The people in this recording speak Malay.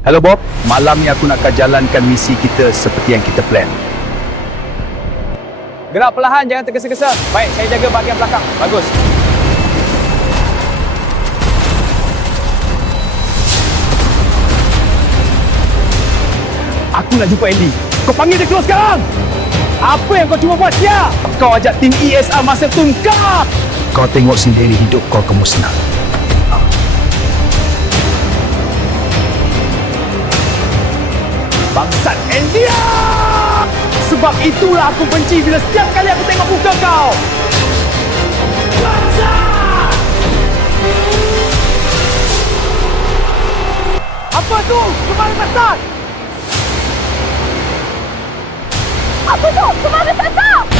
Hello Bob, malam ni aku nak akan jalankan misi kita seperti yang kita plan. Gerak perlahan, jangan tergesa-gesa. Baik, saya jaga bahagian belakang. Bagus. Aku nak jumpa Andy. Kau panggil dia keluar sekarang! Apa yang kau cuba buat, Sia? Kau ajak tim ESR masa tungkar! Kau tengok sendiri hidup kau akan musnah. Bangsat Andy! Sebab itulah aku benci bila setiap kali aku tengok muka kau! Bangsat! Apa tu? Kemarin besar! Apa tu? Kemarin tak sah!